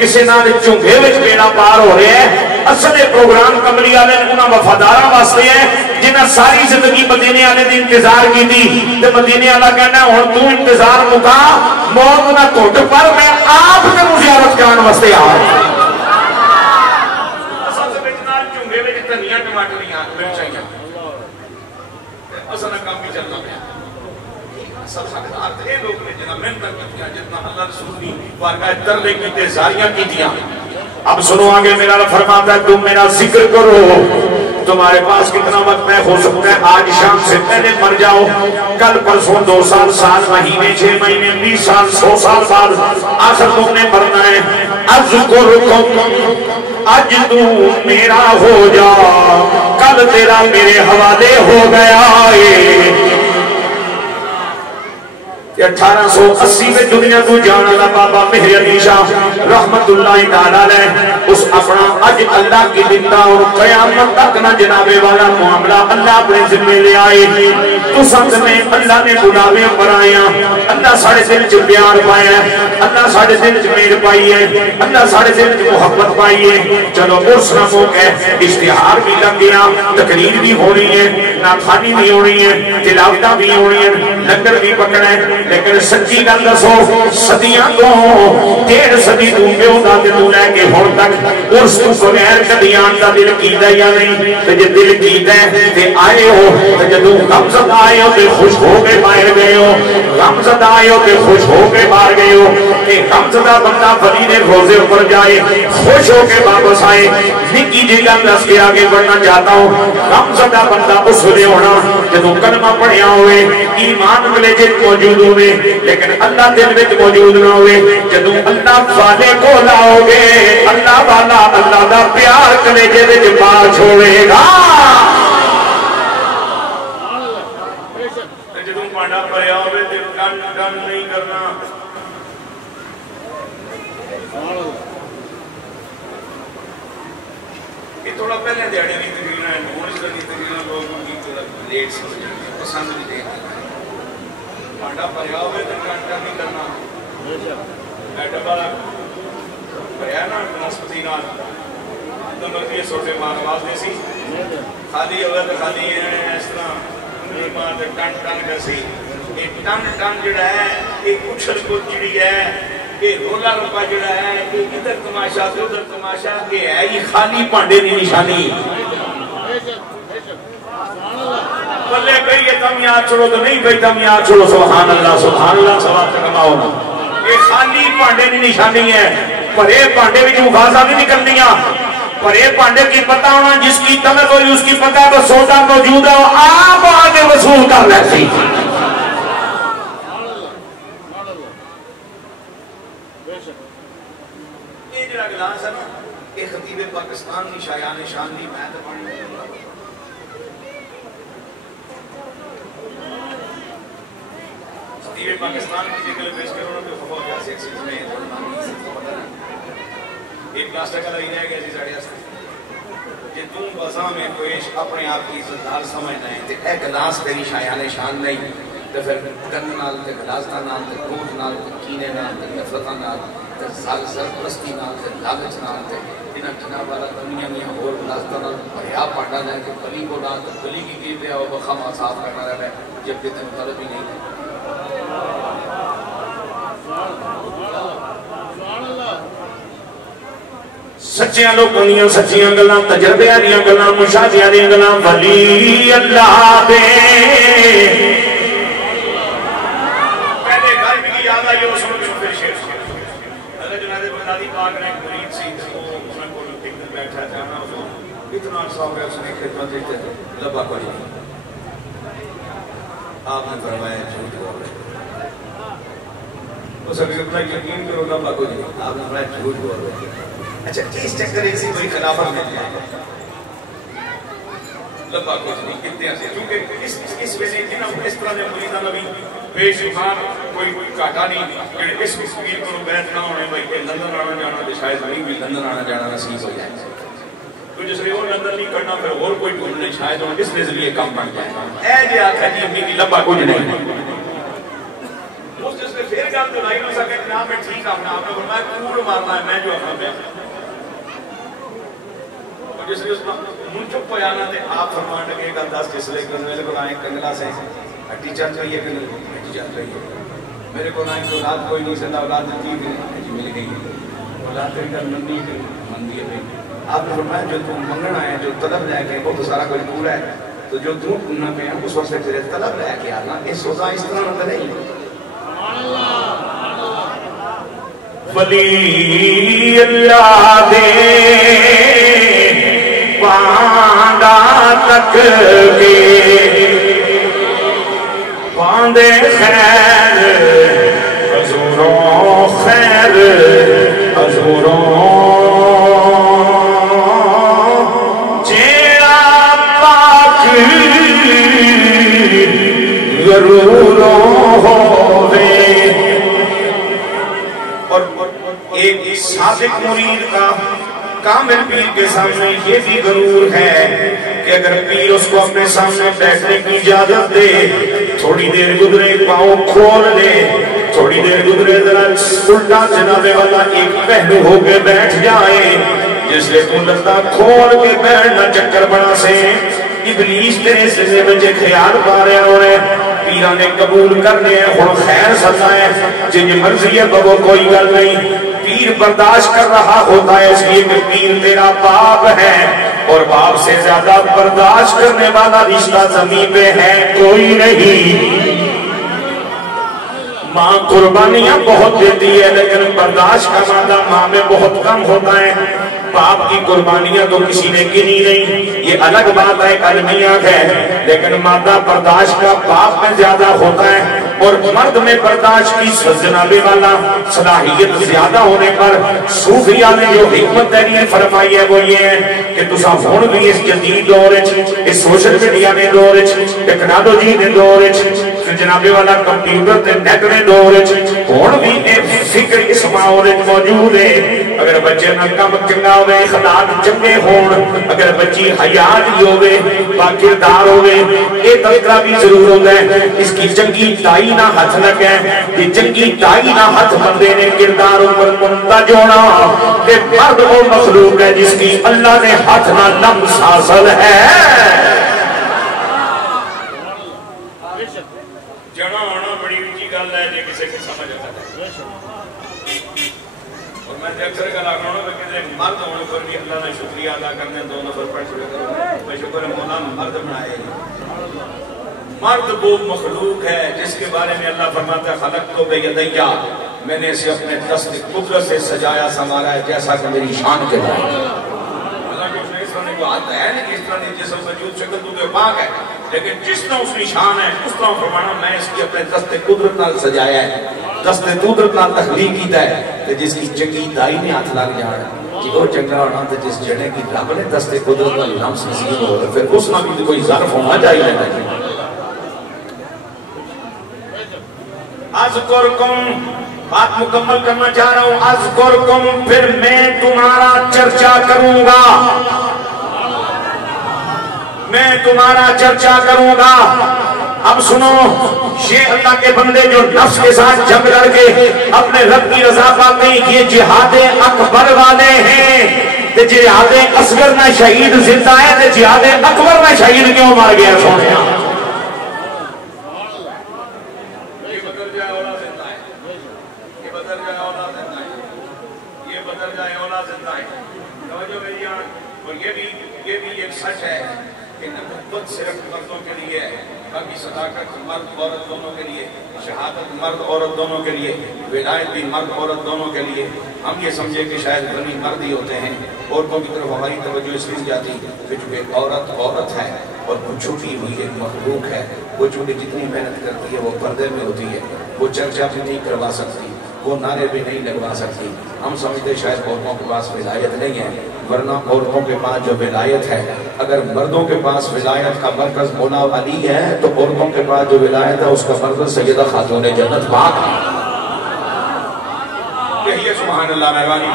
کسی نال چنگے وچ بیڑا پار ہو رہے ہیں اصل پروگرام کمری والے انہاں وفاداراں واسطے ہے جنہاں ساری زندگی مدینے والے دی انتظار کی تھی تے مدینے والا کہنا ہن تو انتظار مکا موت نہ گھٹ پر میں آپ تینوں زیارت کران واسطے آ رہا ہوں دھنیا ٹماٹریاں مرچائیاں اصلا کام بھی چلنا پیا سب سکتار تھے لوگ نے جنہاں محنت کیتیاں جتنا اللہ رسول نے بارگاہ تربے کیتے زاریاں کیتیاں اب سنو آگے میرا فرماتا ہے تم میرا ذکر کرو تمہارے پاس کتنا وقت ہے ہو سکتا ہے آج شام سے پہلے مر جاؤ کل پرسوں 2 سال 7 مہینے 6 مہینے 20 سال 100 سال بعد آخر تم نے مرنا ہے اذکرکم آج تو میرا ہو جا کل تیرا میرے حوالے ہو گیا 1880 میں دنیا کو جانا لا بابا مہر علی شاہ رحمت اللہ تعالیٰ نے اس اپنا اج اللہ کی دندہ اور قیامت تک نہ جنابے والا معاملہ اللہ اپنے ذمہ لے آئے تو سمجھ میں اللہ نے بلاوے پر آیا اللہ ساڑھے دل چ پیار پایا اللہ ساڑھے دل چ میر پائی ہے اللہ ساڑھے دل چ محبت پائی ہے چلو اس نموں کے اشتہار بھی لگ گیا تقریر بھی ہو رہی ہے ناخانی بھی ہو رہی ہے تلاوتہ بھی ہو رہی ہے لنگر بھی پکڑے لیکن سچی گل دسو صدیاں تو 1.5 صدی تو پیو دادے تو لے کے ہن تک اس تو بغیر کدی آن دا دل کیتا یا نہیں تے جے دل کیتا ہے تے آئے ہو تے جدوں غمزدہ آئے ہو تے خوش ہو کے باہر گئے ہو غمزدہ آئے ہو تے خوش ہو کے باہر گئے ہو کہ غمزدہ بندہ فریدے روزے اوپر جائے خوش ہو کے واپس آئے نکی جی گل دس کے آگے بڑھنا چاہتا ہوں غمزدہ بندہ اس ویلے ہونا جدوں کلمہ پڑھیا ہوئے ایمان ملے جے موجود ہوئے لیکن اللہ دل میں موجود نہ ہوئے جدوں اللہ والے کو لاؤ گے اللہ والا اللہ دا پیار کلیجے وچ پا چھوڑے گا جدوں پانڈا پڑیا ہوئے تے کن نہیں کرنا یہ تھوڑا پہلے دیاڑی نہیں تقریرا ہے اس طرح کی تقریرا لوگوں کی تھوڑا لیٹ سمجھ پسند نہیں دیکھا پانڈا پڑیا ہوئے تو کانٹا نہیں کرنا ایڈم والا پڑیا نا بنسپتی نال تو مرضی سوٹے مار آواز دے سی خالی ہوئے تو خالی اس طرح مار دے ٹن ٹن کر سی یہ ٹن ٹن جڑا ہے یہ اچھل کو جڑی ہے یہ رولا رپا جڑا ہے یہ ادھر تماشا ادھر تماشا یہ ہے یہ خالی پانڈے دی نشانی بلے بھئی یہ تم یاد چھوڑو تو نہیں بھئی تم یاد چھوڑو سبحان اللہ سواب تکماؤ یہ خالی پانڈے کی نشانی ہے پر یہ پانڈے بھی مفاظہ نہیں نکلنیاں پر یہ پانڈے کی پتہ ہونا جس کی طلب ہوئی اس کی پتہ تو سودا موجود ہے آپ آگے وصول کر لیتی یہ جو اگلاس ہے نا یہ خطیب پاکستان کی شایان شان دی میں تو پڑھنے یہ پاکستان کی جگہ پیش کرو نا تو خبر کیا سیکسیز میں ایک پلاسٹر کا لگی جائے گا جی ساڑھے ہستے کہ تم بزا میں کوئی اپنے آپ کی عزتدار سمجھنا ہے کہ اے گلاس تیری شایان شان نہیں تے پھر گند نال تے غلاظت نال تے کروٹ نال تے کینے نال تے نفرت نال تے سرپرستی نال تے لالچ نال تے انہاں جناب والا دنیا میں اور غلاظت نال بھریا پاڑا ہے کہ بلی کو نہ تو بلی کی کی پہ اور خما صاف کرنا رہتا ہے جب کہ تن طلب ہی نہیں. سچیاں لوگوں دیاں سچیاں گلاں تجربیاں دیاں گلاں مشاہدیاں دیاں گلاں ولی اللہ دے پہلے گھر کی یاد آئی وہ سن کے پھر شیر حضرت جناب بغدادی پاک نے ایک مرید سی وہ اس نے کوئی ایک دن بیٹھا جانا اتنا عرصہ ہو گیا اس نے خدمت دیتے لبا کو آپ نے فرمایا جھوٹ بول رہے اس ابھی اپنا یقین کرو لبا کو آپ نے فرمایا جھوٹ بول رہے. اچھا اس چکر ایک سی کوئی خلافت مل جائے لبا کچھ نہیں کتنے سے کیونکہ اس وجہ سے نا اس طرح دے مریداں نبی بے شمار کوئی کاٹا نہیں کہ اس پیر کو بیعت نہ ہونے بھائی کہ لندن آنا جانا تے شاید نہیں بھی لندن آنا جانا نصیب ہو جائے تو جس لیے وہ لندن نہیں کرنا پھر اور کوئی ڈھونڈنے شاید ہوں اس نظریے کام بن جائے اے جی آخر جی امی کی لبا کچھ نہیں اس جس نے پھر گل تو لائی نہ سکے جناب میں ٹھیک اپنا آپ نے فرمایا کوڑ مارنا ہے میں جو اپنا پہ جس لیے اس میں من چپ ہو جانا تھے آپ فرمان لگے گا 10 کس لئے کہ میرے کو آئیں کنگلا سے ہٹی چل رہی ہے کہ ہٹی چل رہی ہے میرے کو آئیں کہ اولاد کوئی نہیں سندا اولاد دیتی کہ ہٹی مل گئی اولاد تیری گل مندی ہے مندی ہے آپ نے فرمایا جو تم منگن آئے جو طلب لے کے وہ تو سارا کوئی پورا ہے تو جو تم ڈھونڈنا پہ ہیں اس وقت سے تیرے طلب لے کے آنا یہ سوزا اس طرح نہ نہیں ولی اللہ دے پانڈا تک کے پاندے خیر حضوروں خیر حضوروں جیڑا پاک غروروں ہووے. اور ایک صادق مرید کا کامل پیر کے سامنے یہ بھی غرور ہے کہ اگر پیر اس کو اپنے سامنے بیٹھنے کی اجازت دے تھوڑی دیر گزرے پاؤں کھول دے تھوڑی دیر گزرے ذرا الٹا جنابے والا ایک پہلو ہو کے بیٹھ جائے جس لئے تو لگتا کھول کے بیٹھنا چکر بنا سے ابلیس تیرے سے بچے خیال پا رہے ہو رہے پیران نے قبول کرنے ہیں خون خیر سزا ہے جن مرضی ہے وہ کوئی گل نہیں پیر برداشت کر رہا ہوتا ہے اس لیے کہ پیر تیرا باپ ہے اور باپ سے زیادہ برداشت کرنے والا رشتہ زمین پہ ہے کوئی نہیں. ماں قربانیاں بہت دیتی ہے لیکن برداشت کا مادہ ماں میں بہت کم ہوتا ہے. باپ کی قربانیاں تو کسی نے گنی نہیں یہ الگ بات ہے علمیات ہے لیکن مادہ برداشت کا باپ میں زیادہ ہوتا ہے اور مرد میں برداشت کی جنابے والا صلاحیت زیادہ ہونے پر صوفیاء نے جو حکمت دینے فرمائی ہے وہ یہ ہے کہ تسا ہون بھی اس جدید دور اس سوشل میڈیا نے دور ٹیکنالوجی نے دور جنابے والا کمپیوٹر تے نیٹ نے دور ہون بھی ایک فکر اس ماحول موجود ہے. اگر بچے نہ کم چنگا ہوئے اخلاق چنگے ہون اگر بچی حیات ہوئے باکردار ہوئے یہ تذکرہ بھی ضرور ہوتا ہے اس کی چنگی تائی نہ ہاتھ لگے یہ چنگی تائی نہ ہاتھ بندے نے کردار اوپر منتج ہونا کہ مرد وہ مخلوق ہے جس کی اللہ نے ہاتھ نہ لمس حاصل ہے. جڑا آنا بڑی اونچی گل ہے جے کسی کو سمجھ آتا ہے اور میں اکثر گل آگا ہوں کہ مرد ہونے پر بھی اللہ نے شکریہ ادا کرنے 2 نفر پڑھ شکر کروں میں شکر مولا مرد بنائے مرد وہ مخلوق ہے جس کے بارے میں اللہ فرماتا ہے خلق تو بیدیا میں نے اسے اپنے دست قدرت سے سجایا سنوارا ہے جیسا کہ میری شان کے بارے اللہ کہ اس نے اس طرح کو آتا ہے نہیں کہ اس طرح جسم وجود شکل تو پاک ہے لیکن جس طرح اس کی شان ہے اس طرح فرمانا میں اس کی اپنے دست قدرت نال سجایا ہے دست قدرت نال تخلیق کیتا ہے کہ جس کی چنگی دائی نے ہاتھ لگ جانا کہ وہ چنگا ہونا تو جس جڑے کی رب نے دست قدرت نال لمس نصیب ہو رہا پھر اس نہ بھی کوئی ظرف ہونا چاہیے اذکرکم بات مکمل کرنا چاہ رہا ہوں اذکرکم پھر میں تمہارا چرچا کروں گا میں تمہارا چرچا کروں گا اب سنو، یہ اللہ کے بندے جو نفس کے ساتھ جنگ لڑ کے اپنے رب کی رضا پاتے ہیں، یہ جہاد اکبر والے ہیں۔ تے جہاد اصغر نہ شہید زندہ ہے، تے جہاد اکبر نہ شہید کیوں مار گیا سونے؟ یہ بھی ایک سچ ہے کہ نبوت صرف مردوں کے لیے ہے، باقی صداقت مرد عورت دونوں کے لیے، شہادت مرد عورت دونوں کے لیے، ولایت بھی مرد عورت دونوں کے لیے۔ ہم یہ سمجھے کہ شاید بنی مرد ہی ہوتے ہیں، عورتوں کی طرف ہماری توجہ اس لیے جاتی کہ چونکہ عورت عورت ہے اور وہ چھوٹی ہوئی ایک مخلوق ہے، وہ چونکہ جتنی محنت کرتی ہے وہ پردے میں ہوتی ہے، وہ چرچا بھی نہیں کروا سکتی، وہ نعرے بھی نہیں لگوا سکتی۔ ہم سمجھتے شاید عورتوں کے پاس ولایت نہیں ہے، ورنہ عورتوں کے پاس جو ولایت ہے، اگر مردوں کے پاس ولایت کا مرکز مولا علی ہے تو عورتوں کے پاس جو ولایت ہے اس کا مرکز سیدہ خاتون جنت پاک ہے۔ یہی ہے سبحان اللہ مہربانی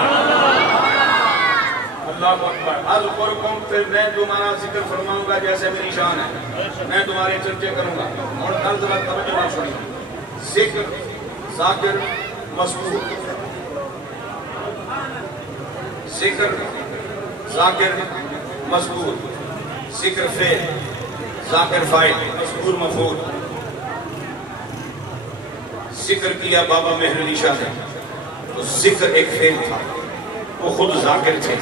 اللہ اکبر۔ اذکرکم، پھر میں تمہارا ذکر فرماؤں گا جیسے میری شان ہے، میں تمہارے چرچے کروں گا۔ اور ہر ذرا توجہ نہ چھوڑی، ذکر ذاکر مذکور، ذکر ذاکر مذکور، ذکر فعل ذاکر فاعل مذکور مفعول۔ ذکر کیا بابا مہر علی شاہ نے تو ذکر ایک فعل تھا، وہ خود ذاکر تھے،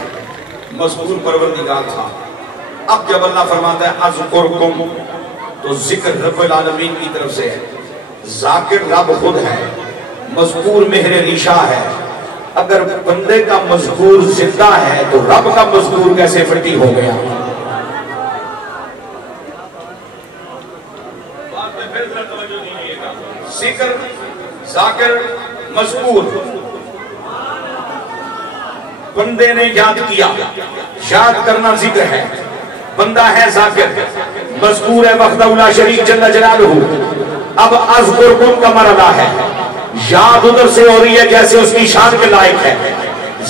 مذکور پروردگار تھا۔ اب جب اللہ فرماتا ہے اذکرکم تو ذکر رب العالمین کی طرف سے ہے، ذاکر رب خود ہے، مذکور مہر علی شاہ ہے۔ اگر بندے کا مذکور زندہ ہے تو رب کا مذکور کیسے مٹی ہو گیا؟ ذکر ذاکر مذکور، بندے نے یاد کیا، یاد کرنا ذکر ہے، بندہ ہے ذاکر، مذکور ہے وحدہ لا شریک جل جلالہ۔ اب اذکرکم کا مرحلہ ہے، یاد ادھر سے ہو رہی ہے جیسے اس کی شان کے لائق ہے،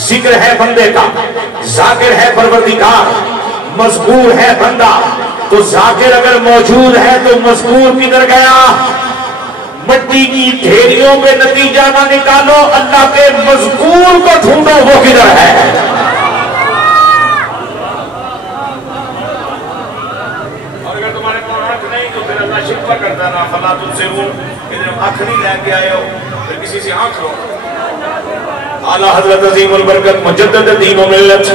ذکر ہے بندے کا، ذاکر ہے پروردگار، مذکور ہے بندہ۔ تو ذاکر اگر موجود ہے تو مذکور کدھر گیا؟ مٹی کی ڈھیریوں پہ نتیجہ نہ نکالو، اللہ کے مذکور کو ڈھونڈو وہ کدھر ہے۔ اور اگر تمہارے پاس آنکھ نہیں تو پھر اللہ شکوہ کرتا نا فلا تبصرون، ادھر آنکھ نہیں لے کے آئے ہو پھر کسی سے آنکھ لو۔ اعلیٰ حضرت عظیم البرکت مجدد دین و ملت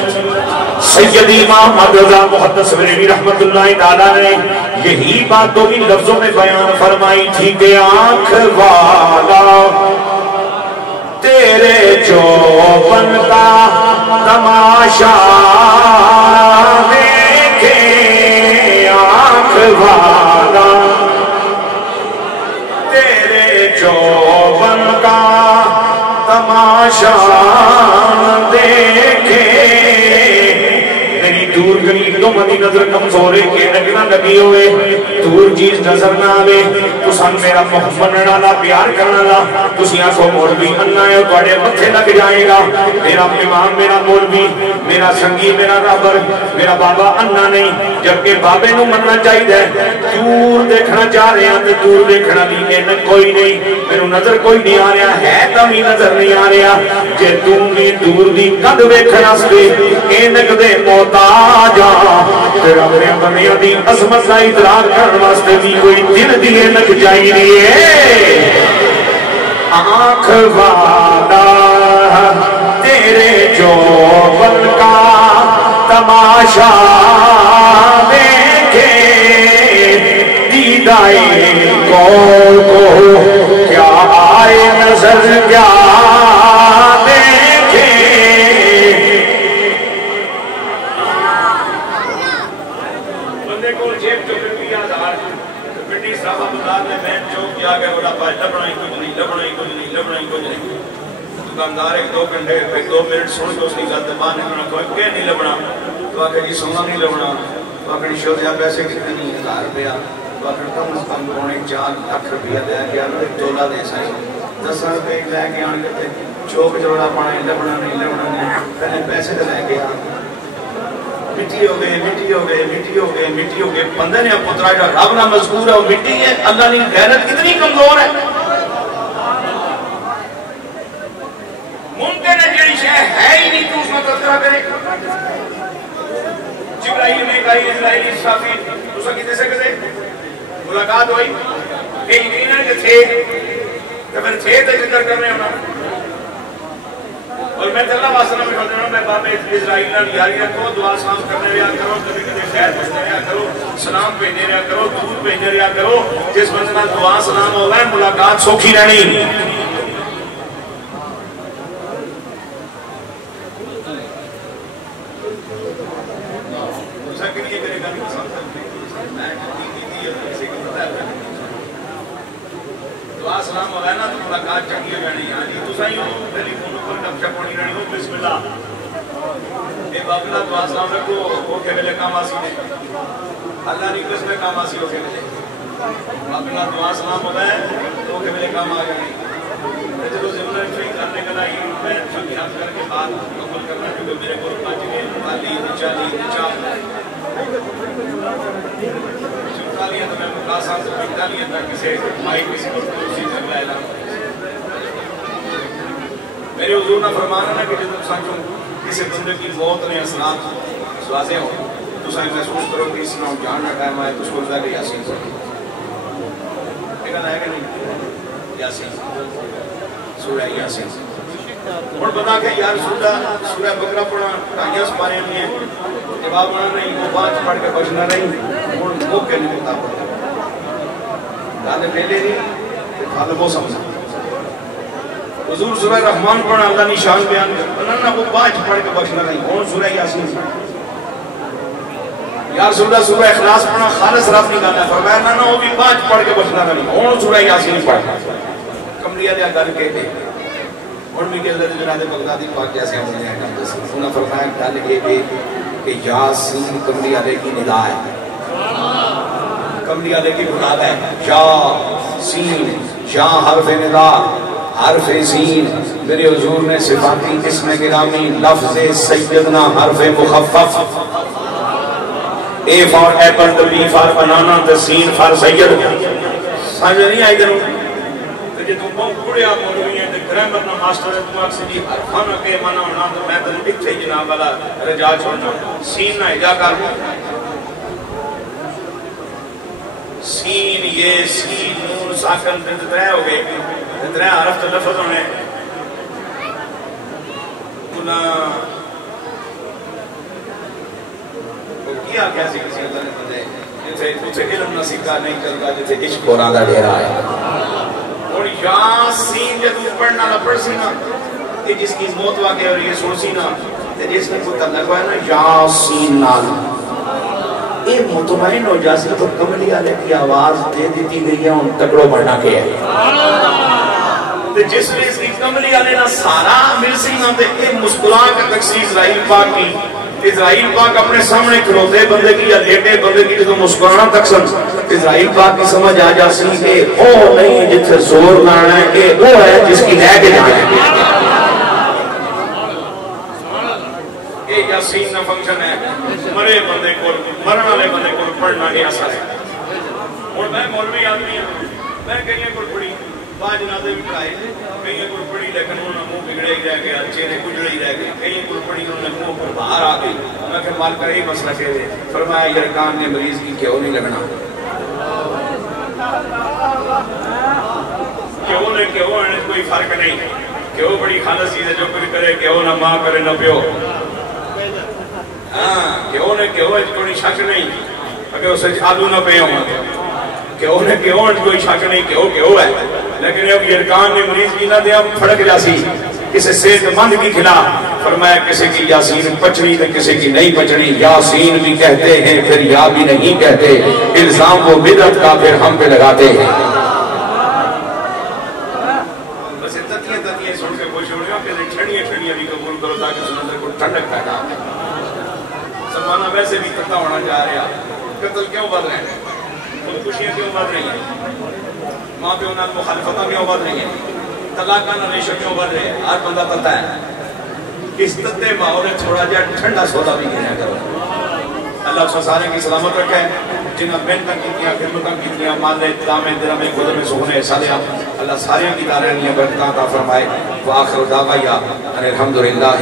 سیدی امام رضا محدث بریلوی رحمت اللہ تعالیٰ نے یہی بات تو ان لفظوں میں بیان فرمائی تھی کہ آنکھ والا تیرے چوبن کا تماشا دیکھے، آنکھ والا تیرے چوبن کا تماشا دیکھے۔ دور قریب تو مدی نظر کمزورے کے نگنا لگی ہوئے، دور چیز نظر نہ آوے، تو سن میرا محمد نالا پیار کرنا لا، تو سیاں کو مولوی اننا ہے تو اڑے متھے لگ جائے گا، میرا امام میرا مولوی میرا سنگی میرا رابر میرا بابا اننا نہیں، جبکہ بابے نو مننا چاہیے۔ دور دیکھنا چاہ رہے ہیں تو دور دیکھنا نہیں، اینک کوئی نہیں، میرے نظر کوئی نہیں آ رہا ہے، تمی نظر نہیں آ رہا، جے تم بھی دور دی قد ویکھنا سکے اینک دے موتا جا، پھر اپنے بندیاں دی عظمت کا ادراک کرنے واسطے بھی کوئی دل دیے لگ جائی رہی ہے۔ آنکھ والا تیرے چوبن کا تماشا دیکھے، دیدائی کو کیا آئے نظر کیا دکاندار ایک دو گھنٹے ایک دو منٹ سن کے اس کی گل باہر نکلنا کوئی کہ نہیں لبنا، تو آخر جی سونا نہیں لبنا، تو آخر شوق یا پیسے کتنے نہیں 1000 روپیہ، تو آخر کم از کم پونے 4 لاکھ روپیہ دے گیا، ایک تولا دے سائی 10 روپے لے کے آن کے چوک جوڑا پانے لبنا نہیں، پہلے پیسے تو لے گیا مٹی ہو گئے مٹی ہو گئے مٹی ہو گئے مٹی ہو گئے بندے نے پترا جو رب نہ مذکور ہے وہ مٹی ہے اللہ کی غیرت کتنی کمزور ہے ممکن ہے جڑی شے ہے ہی نہیں تو اس میں تذکرہ کرے جبرائیل میکائیل اسرائیل اسرافیل دوسرا کتے سے کتے ملاقات ہوئی کہ یقیناً کہ تھے کہ پھر تھے تو ذکر کرنے ہونا اور میں اللہ واسطہ میں کہتا ہوں میں باب اسرائیل نہ یاری رکھو دعا سلام کرنے رہا کرو کبھی کبھی خیر پوچھتے رہا کرو سلام بھیجنے رہا کرو دودھ بھیجنے رہا کرو جس بندے نال دعا سلام ہوگا ملاقات سوکھی رہنی دعا سلام ہوگا نا تو ملاقات چنگی ہو جانی ہاں جی تو سائیوں پہلی فون پر کب چک ہونی رہنی ہو بسم اللہ اے بابلا دعا سلام رکھو وہ کے ویلے کام آسی دے اللہ نہیں کس میں کام آسی ہو کے ویلے بابلا دعا سلام ہوگا ہے تو وہ کے ویلے کام آ جانی میں جب زمانہ ٹھیک کرنے کا لائی میں سب یاد کر کے بعد مقبل کرنا کیونکہ میرے کو پانچ کے والی نچا چکتا لیا تو میں مقاصد سے پکتا لیا تھا کسی مائی کسی کو اسی سے بلا اعلان میرے حضور نے فرمانا نا کہ جب سانچوں کسی بندے کی موت نے اثرات واضح ہو تو سائیں محسوس کرو کہ اس نے جان نہ قائم آئے تو اس کو ذرا کہ یاسین سے ایک ہے کہ نہیں یاسین سورہ یاسین اور بتا کہ یار سورہ بقرہ پڑھا ٹائیاں سپارے ہوئی ہیں جواب آنا نہیں وہ بات پڑھ کے بچنا نہیں اور موقع نہیں ہوتا پڑھا گانے پہلے نہیں خالب وہ سمجھا حضور سورہ رحمان پڑھا اللہ نشان بیان کرنا نا وہ بات پڑھ کے بچنا نہیں اور سورہ یاسین یار سورہ اخلاص پڑھا خالص رب نہیں گانا فرمایا نا وہ بھی بات پڑھ کے بچنا نہیں اور سورہ یاسین پڑھا کمریہ دیا گر کے دے اور میں کہ اللہ جناد بغدادی پاک جیسے ہم نے انہوں نے فرمایا گل یہ کہ یاسین کملی علیہ کی ندا ہے کملی علیہ کی بناد ہے یاسین یا حرف ندا حرف سین میرے حضور نے صفاتی اسم گرامی لفظ سیدنا حرف مخفف A for apple the B for banana the سین فار سید سمجھ نہیں آئی دنوں کہ تم بہت بڑے آپ مولوی ہیں کہ گرامر نہ ماسٹر ہے تم اکسی جی حرفانہ کے مانا ہونا تو میں تو لکھ سے جناب والا رجا چھوڑنا سین نہ اجا کر سین یہ سین نون ساکن تندرہ ہو گئے تندرہ حرف تو لفظ ہونے انہاں وہ کیا کیا سی کسی اللہ نے بندے جیسے علم نہ سیکھا نہیں چلتا جیسے عشق ہونا دا ڈھیرا ہے اور یاسین جب پڑھنا نہ پڑھ سی نا کہ جس کی موت واقع اور یہ سن سی نا جس نے کو تعلق ہے نا یاسین نال یہ مطمئن ہو جاسی تو کملی علیہ کی آواز دے دیتی گئی ہے ان تکڑوں بڑھنا کے ہے جس نے اس کی کملی علیہ نا سارا مل سی نا یہ مسکران کا تقسیم اسرائیل پاک کی اسرائیل پاک اپنے سامنے کھلوتے بندے کی یا لیٹے بندے کی جو مسکرانا تقسیم اسرائیل پاک کی سمجھ آ جاسی کہ وہ نہیں جتھے زور لانا ہے کہ وہ ہے جس کی لے کے جانا ہے یہ یاسین نہ فنکشن ہے مرے بندے کو مرن والے بندے کو پڑھنا نہیں آسا ہے اور میں مولوی آدمی ہوں میں کہیں کوئی پڑھی پانچ نازے بھی پڑھائے کہیں کوئی پڑھی لیکن انہوں نے منہ بگڑے ہی رہ گیا چہرے گجڑے ہی رہ گئے کہیں کوئی پڑھی انہوں نے منہ پر باہر آ گئی میں کہ مال کر ہی مسئلہ کہہ دے فرمایا یرکان نے مریض کی کیوں نہیں لگنا کیوں نے کیوں ہے کوئی فرق نہیں کیوں بڑی خالص چیز ہے جو کچھ کرے کیوں نہ ماں کرے نہ پیو کیوں نے کیوں ہے کوئی شک نہیں اگر اسے آلو نہ پہ ہوں کیوں نے کیوں ہے کوئی شک نہیں کیوں ہے لیکن اب یرکان نے مریض کی نہ دیا پھڑک جاسی کسی صحت مند کی خلاف فرمایا کسی کی یاسین پچڑی تو کسی کی نہیں پچڑی یاسین بھی کہتے ہیں پھر یا بھی نہیں کہتے الزام و بدعت کا پھر ہم پہ لگاتے ہیں بس تتیاں سن کے خوش ہو رہے ہو کہ چھڑیاں بھی قبول کرو تاکہ سمندر کو ٹھنڈک پیدا زمانہ ویسے بھی قتل ہونا جا رہا قتل کیوں بڑھ رہے ہیں خودکشیاں کیوں بڑھ رہی ہیں ماں پہ انہوں نے مخالفتہ کیوں بڑھ رہی ہیں طلاقانہ ریشو کیوں بڑھ رہے ہیں ہر بندہ پتہ ہے اس تتے ماحول تھوڑا جا ٹھنڈا سودا بھی گھنیا کرو اللہ اس سارے کی سلامت رکھے جنہاں محنت کیتیاں خدمتاں کیتیاں مانے دامے درمے خدمے سخنے سالیا اللہ سارے کی دارین برکتاں عطا فرمائے وآخر دعوایا ان الحمدللہ